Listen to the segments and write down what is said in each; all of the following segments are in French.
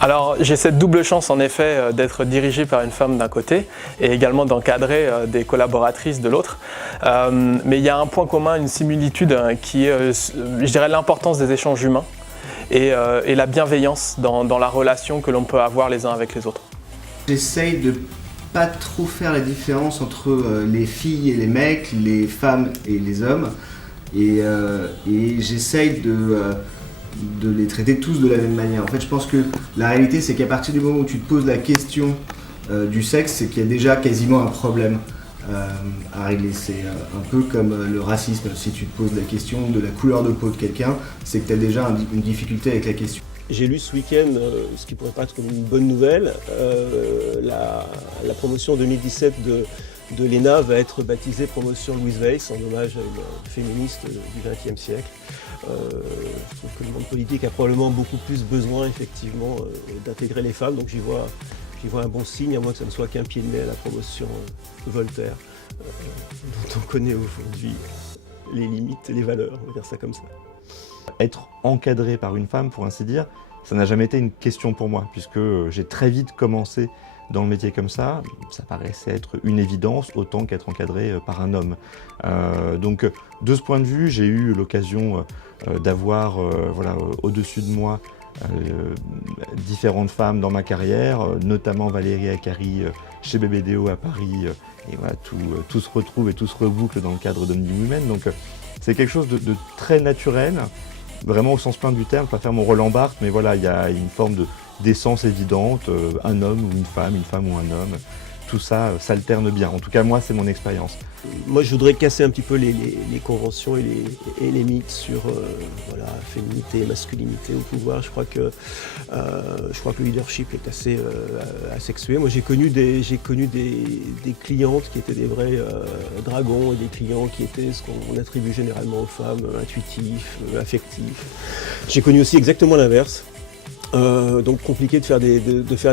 Alors j'ai cette double chance en effet d'être dirigé par une femme d'un côté et également d'encadrer des collaboratrices de l'autre. Mais il y a un point commun, une similitude qui est, je dirais, l'importance des échanges humains et la bienveillance dans la relation que l'on peut avoir les uns avec les autres. J'essaye de pas trop faire la différence entre les filles et les mecs, les femmes et les hommes, et j'essaye de les traiter tous de la même manière. En fait, je pense que la réalité, c'est qu'à partir du moment où tu te poses la question du sexe, c'est qu'il y a déjà quasiment un problème à régler. C'est un peu comme le racisme. Si tu te poses la question de la couleur de peau de quelqu'un, c'est que tu as déjà une difficulté avec la question. J'ai lu ce week-end, ce qui pourrait paraître comme une bonne nouvelle, la promotion 2017 de l'ENA va être baptisée promotion Louise Weiss en hommage à une féministe du XXe siècle. Je trouve que le monde politique a probablement beaucoup plus besoin effectivement d'intégrer les femmes, donc j'y vois un bon signe, à moins que ça ne soit qu'un pied de nez à la promotion Voltaire, dont on connaît aujourd'hui les limites et les valeurs, on va dire ça comme ça. Être encadré par une femme, pour ainsi dire, ça n'a jamais été une question pour moi, puisque j'ai très vite commencé dans le métier comme ça paraissait être une évidence, autant qu'être encadré par un homme. Donc de ce point de vue, j'ai eu l'occasion d'avoir voilà, au-dessus de moi différentes femmes dans ma carrière, notamment Valérie Acari chez BBDO à Paris, et voilà, tout se retrouve et tout se reboucle dans le cadre d'Omni Women. Donc c'est quelque chose de très naturel, vraiment au sens plein du terme, pas faire mon Roland Barthes, mais voilà, il y a une forme d'essence évidente, un homme ou une femme ou un homme, tout ça s'alterne bien. En tout cas, moi, c'est mon expérience. Moi, je voudrais casser un petit peu les conventions et les mythes sur voilà, féminité, masculinité au pouvoir. Je crois que le leadership est assez asexué. Moi, j'ai connu des clientes qui étaient des vrais dragons et des clients qui étaient ce qu'on attribue généralement aux femmes, intuitifs, affectifs. J'ai connu aussi exactement l'inverse. Donc compliqué de faire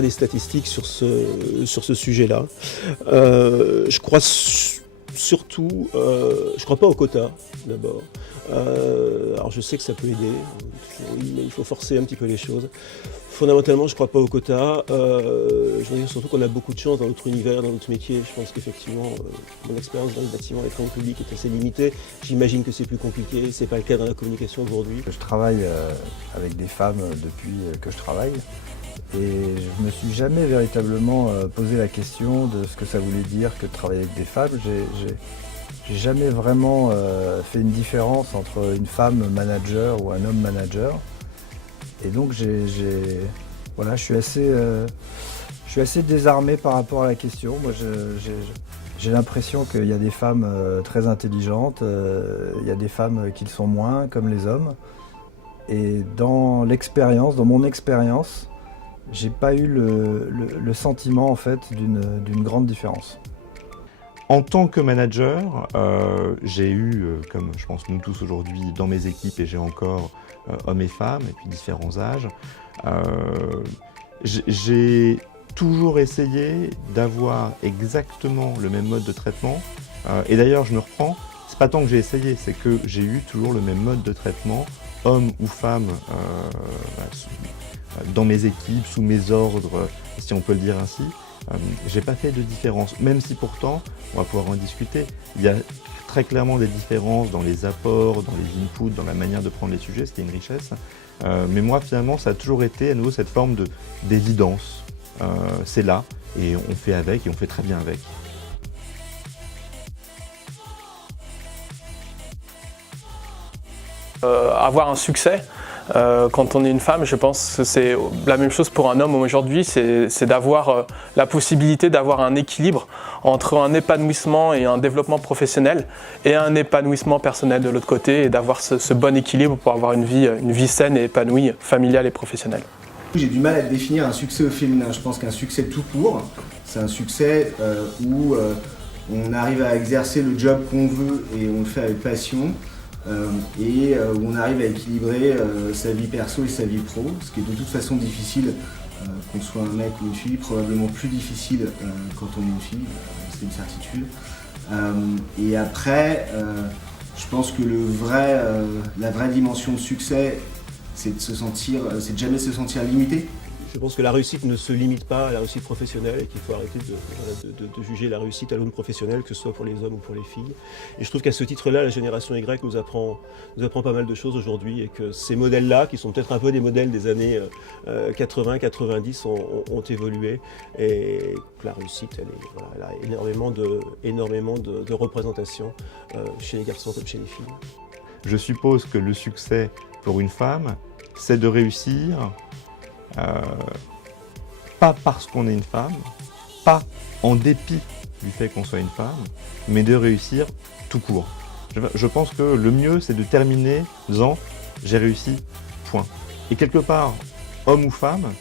des statistiques sur ce sujet-là. Je crois surtout, je crois pas aux quotas d'abord. Alors je sais que ça peut aider, mais il faut forcer un petit peu les choses. Fondamentalement, je ne crois pas aux quotas. Je veux dire surtout qu'on a beaucoup de chance dans notre univers, dans notre métier. Je pense qu'effectivement, mon expérience dans le bâtiment et les travaux publics est assez limitée. J'imagine que c'est plus compliqué. C'est pas le cas dans la communication aujourd'hui. Je travaille avec des femmes depuis que je travaille. Et je me suis jamais véritablement posé la question de ce que ça voulait dire que de travailler avec des femmes. J'ai jamais vraiment fait une différence entre une femme manager ou un homme manager. Et donc voilà, je suis assez désarmé par rapport à la question. Moi, j'ai l'impression qu'il y a des femmes très intelligentes, il y a des femmes qui le sont moins, comme les hommes. Et dans mon expérience, j'ai pas eu le sentiment en fait d'une grande différence. En tant que manager, j'ai eu, comme je pense nous tous aujourd'hui dans mes équipes, et j'ai encore hommes et femmes, et puis différents âges, j'ai toujours essayé d'avoir exactement le même mode de traitement. Et d'ailleurs, je me reprends, c'est pas tant que j'ai essayé, c'est que j'ai eu toujours le même mode de traitement, homme ou femme, dans mes équipes, sous mes ordres, si on peut le dire ainsi. J'ai pas fait de différence, même si pourtant, on va pouvoir en discuter, il y a très clairement des différences dans les apports, dans les inputs, dans la manière de prendre les sujets, ce qui est une richesse. Mais moi, finalement, ça a toujours été à nouveau cette forme d'évidence. C'est là, et on fait avec, et on fait très bien avec. Avoir un succès, quand on est une femme, je pense que c'est la même chose pour un homme aujourd'hui, c'est d'avoir la possibilité d'avoir un équilibre entre un épanouissement et un développement professionnel et un épanouissement personnel de l'autre côté, et d'avoir ce bon équilibre pour avoir une vie saine et épanouie, familiale et professionnelle. J'ai du mal à définir un succès au féminin. Je pense qu'un succès tout court, c'est un succès où on arrive à exercer le job qu'on veut et on le fait avec passion. Et où on arrive à équilibrer sa vie perso et sa vie pro, ce qui est de toute façon difficile, qu'on soit un mec ou une fille, probablement plus difficile quand on est une fille, c'est une certitude. Et après, je pense que la vraie dimension de succès, c'est de jamais se sentir limité. Je pense que la réussite ne se limite pas à la réussite professionnelle et qu'il faut arrêter de juger la réussite à l'aune professionnelle, que ce soit pour les hommes ou pour les filles. Et je trouve qu'à ce titre-là, la génération Y nous apprend pas mal de choses aujourd'hui et que ces modèles-là, qui sont peut-être un peu des modèles des années 80-90, ont évolué et que la réussite, elle a énormément de représentation chez les garçons comme chez les filles. Je suppose que le succès pour une femme, c'est de réussir, pas parce qu'on est une femme, pas en dépit du fait qu'on soit une femme, mais de réussir tout court. Je pense que le mieux, c'est de terminer en disant « j'ai réussi, point ». Et quelque part, homme ou femme,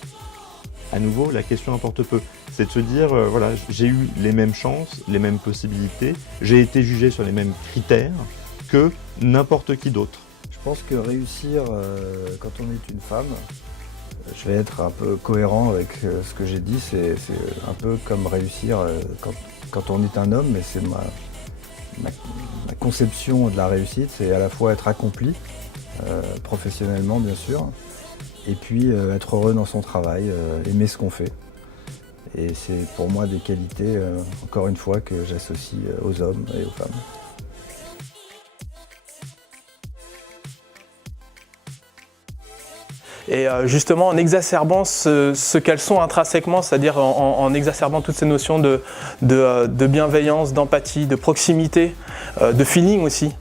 à nouveau, la question importe peu. C'est de se dire, voilà, j'ai eu les mêmes chances, les mêmes possibilités, j'ai été jugé sur les mêmes critères que n'importe qui d'autre. Je pense que réussir quand on est une femme, je vais être un peu cohérent avec ce que j'ai dit, c'est un peu comme réussir quand on est un homme, mais c'est ma conception de la réussite, c'est à la fois être accompli, professionnellement bien sûr, et puis être heureux dans son travail, aimer ce qu'on fait. Et c'est pour moi des qualités, encore une fois, que j'associe aux hommes et aux femmes. Et justement, en exacerbant ce qu'elles sont intrinsèquement, c'est-à-dire en exacerbant toutes ces notions de bienveillance, d'empathie, de proximité, de feeling aussi.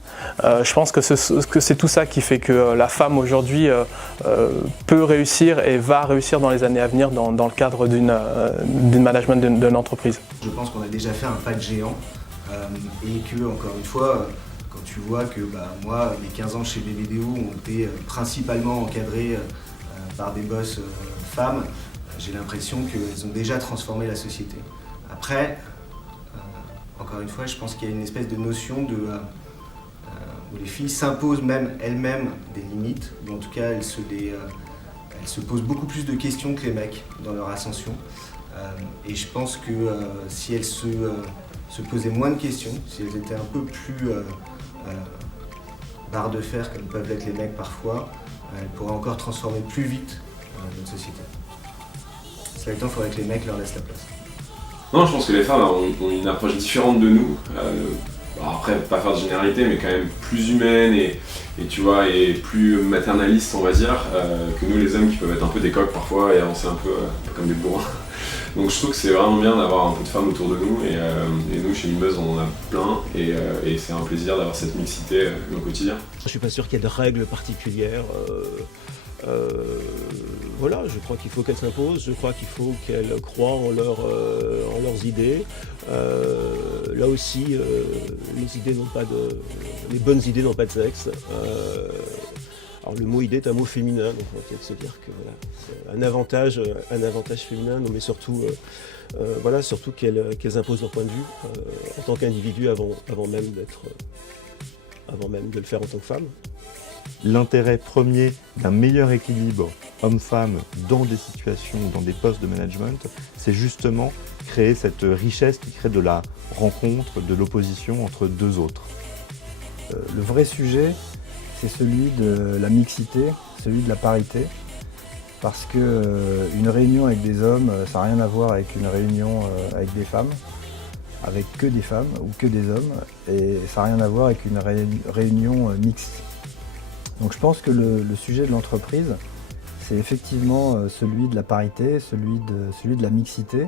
Je pense que c'est tout ça qui fait que la femme aujourd'hui peut réussir et va réussir dans les années à venir dans le cadre d'une management d'une entreprise. Je pense qu'on a déjà fait un pas de géant et que, encore une fois, quand tu vois que moi, mes 15 ans chez BBDO ont été principalement encadrés par des boss femmes, j'ai l'impression qu'elles ont déjà transformé la société. Après, encore une fois, je pense qu'il y a une espèce de notion où les filles s'imposent même elles-mêmes des limites, ou en tout cas elles se posent beaucoup plus de questions que les mecs dans leur ascension. Et je pense que si elles se posaient moins de questions, si elles étaient un peu plus barre de fer comme peuvent l'être les mecs parfois, elles pourraient encore transformer plus vite notre société. Cela étant, il faudrait que les mecs leur laissent la place. Non, je pense que les femmes ont une approche différente de nous. Après, pas faire de généralité, mais quand même plus humaine et tu vois, et plus maternaliste, on va dire, que nous les hommes qui peuvent être un peu des coqs parfois et avancer un peu comme des bourrins. Donc je trouve que c'est vraiment bien d'avoir un peu de femmes autour de nous et nous chez Mimebuzz on en a plein et c'est un plaisir d'avoir cette mixité au quotidien. Je suis pas sûr qu'il y ait de règles particulières. Voilà, je crois qu'il faut qu'elles s'imposent, je crois qu'il faut qu'elles croient en leurs idées. Là aussi, les bonnes idées n'ont pas de sexe. Alors le mot idée est un mot féminin, donc on va peut-être se dire que voilà, c'est un avantage féminin, non, mais surtout, surtout qu'elles imposent leur point de vue en tant qu'individu avant même de le faire en tant que femme. L'intérêt premier d'un meilleur équilibre homme-femme dans des situations, dans des postes de management, c'est justement créer cette richesse qui crée de la rencontre, de l'opposition entre deux autres. Le vrai sujet, c'est celui de la mixité, celui de la parité, parce que une réunion avec des hommes, ça n'a rien à voir avec une réunion avec des femmes, avec que des femmes ou que des hommes, et ça n'a rien à voir avec une réunion mixte. Donc je pense que le sujet de l'entreprise, c'est effectivement celui de la parité, celui de la mixité,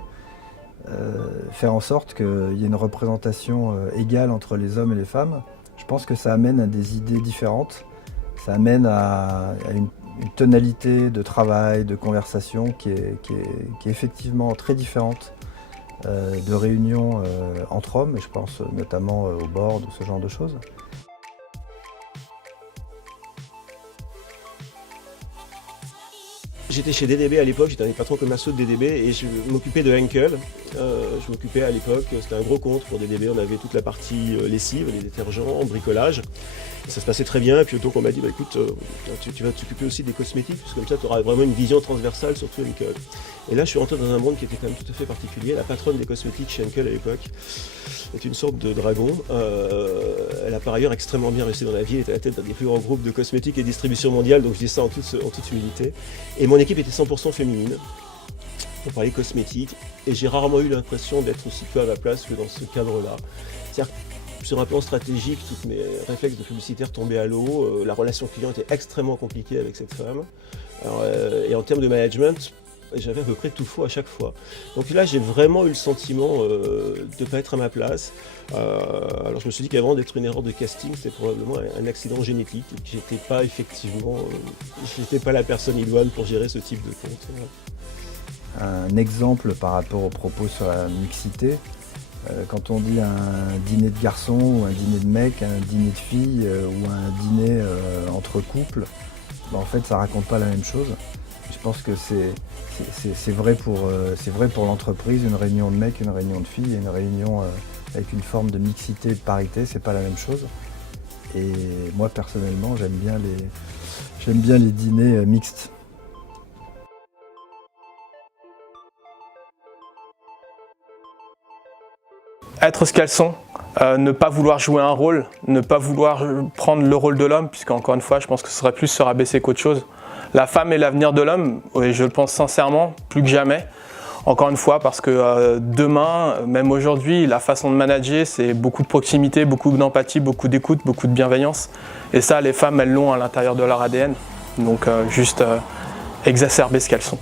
faire en sorte qu'il y ait une représentation égale entre les hommes et les femmes. Je pense que ça amène à des idées différentes, ça amène à une tonalité de travail, de conversation qui est effectivement très différente de réunions entre hommes, et je pense notamment au board ou ce genre de choses. J'étais chez DDB à l'époque, j'étais un des patrons commerciaux de DDB et je m'occupais de Henkel. Je m'occupais à l'époque, c'était un gros compte pour DDB, on avait toute la partie lessive, les détergents, bricolage. Et ça se passait très bien, et puis donc on m'a dit écoute, tu vas t'occuper aussi des cosmétiques, parce que comme ça tu auras vraiment une vision transversale sur tout Henkel. Et là je suis rentré dans un monde qui était quand même tout à fait particulier. La patronne des cosmétiques chez Henkel à l'époque est une sorte de dragon. Elle a par ailleurs extrêmement bien réussi dans la vie, elle était à la tête d'un des plus grands groupes de cosmétiques et distribution mondiale, donc je dis ça en toute humilité. Et mon équipe était 100% féminine. pour parler cosmétique, et j'ai rarement eu l'impression d'être aussi peu à ma place que dans ce cadre-là. C'est-à-dire que sur un plan stratégique, tous mes réflexes de publicitaire tombaient à l'eau, la relation client était extrêmement compliquée avec cette femme, et en termes de management, j'avais à peu près tout faux à chaque fois. Donc là, j'ai vraiment eu le sentiment de ne pas être à ma place. Alors je me suis dit qu'avant d'être une erreur de casting, c'était probablement un accident génétique, et que j'étais pas effectivement, j'étais pas la personne idoine pour gérer ce type de compte. Voilà. Un exemple par rapport aux propos sur la mixité, quand on dit un dîner de garçons ou un dîner de mecs, un dîner de filles ou un dîner entre couples, en fait ça raconte pas la même chose. Je pense que c'est vrai pour l'entreprise, une réunion de mecs, une réunion de filles, et une réunion avec une forme de mixité, de parité, c'est pas la même chose. Et moi personnellement, j'aime bien les dîners mixtes. Être ce qu'elles sont, ne pas vouloir jouer un rôle, ne pas vouloir prendre le rôle de l'homme, puisqu'encore une fois, je pense que ce serait plus se rabaisser qu'autre chose. La femme est l'avenir de l'homme, et je le pense sincèrement, plus que jamais. Encore une fois, parce que demain, même aujourd'hui, la façon de manager, c'est beaucoup de proximité, beaucoup d'empathie, beaucoup d'écoute, beaucoup de bienveillance. Et ça, les femmes, elles l'ont à l'intérieur de leur ADN. Donc juste exacerber ce qu'elles sont.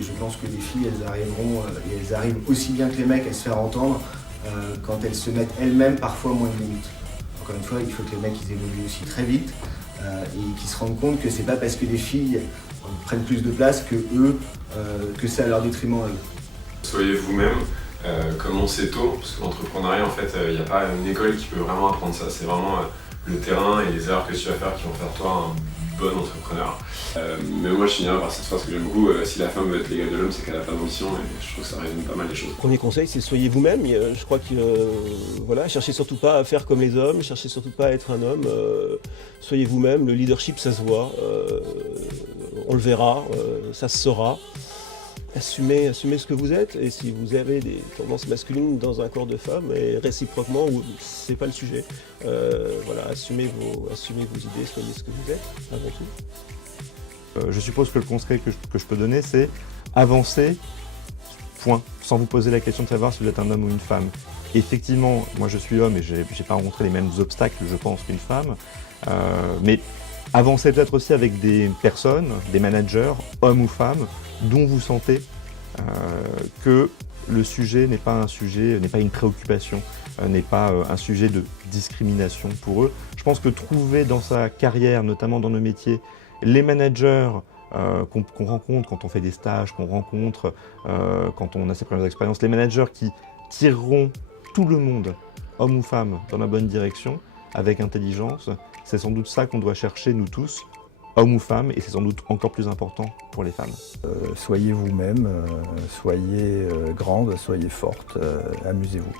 Je pense que les filles, elles arriveront, et elles arrivent aussi bien que les mecs à se faire entendre quand elles se mettent elles-mêmes parfois moins de limites. Encore une fois, il faut que les mecs ils évoluent aussi très vite et qu'ils se rendent compte que c'est pas parce que les filles prennent plus de place que eux, que c'est à leur détriment à eux. Soyez vous-même, commencez tôt, parce que l'entrepreneuriat, en fait, il n'y a pas une école qui peut vraiment apprendre ça. C'est vraiment le terrain et les erreurs que tu vas faire qui vont faire de toi un bon entrepreneur. Mais moi, je finirai par cette phrase que j'aime beaucoup, si la femme veut être l'égale de l'homme, c'est qu'elle n'a pas d'ambition, et je trouve que ça résume pas mal les choses. Premier conseil, c'est soyez vous-même. Je crois que voilà, cherchez surtout pas à faire comme les hommes, cherchez surtout pas à être un homme. Soyez vous-même. Le leadership, ça se voit, on le verra, ça se saura. Assumez ce que vous êtes, et si vous avez des tendances masculines dans un corps de femme, et réciproquement, c'est pas le sujet. Voilà, assumez vos idées, soyez ce que vous êtes, avant tout. Je suppose que le conseil que je peux donner, c'est avancer, point, sans vous poser la question de savoir si vous êtes un homme ou une femme. Effectivement, moi je suis homme et j'ai pas rencontré les mêmes obstacles, je pense, qu'une femme, mais avancez peut-être aussi avec des personnes, des managers, hommes ou femmes, dont vous sentez que le sujet n'est pas une préoccupation, n'est pas un sujet de discrimination pour eux. Je pense que trouver dans sa carrière, notamment dans nos métiers, les managers qu'on rencontre quand on fait des stages, qu'on rencontre quand on a ses premières expériences, les managers qui tireront tout le monde, homme ou femme, dans la bonne direction, avec intelligence, c'est sans doute ça qu'on doit chercher, nous tous, hommes ou femmes, et c'est sans doute encore plus important pour les femmes. Soyez vous-même, soyez grande, soyez forte, amusez-vous.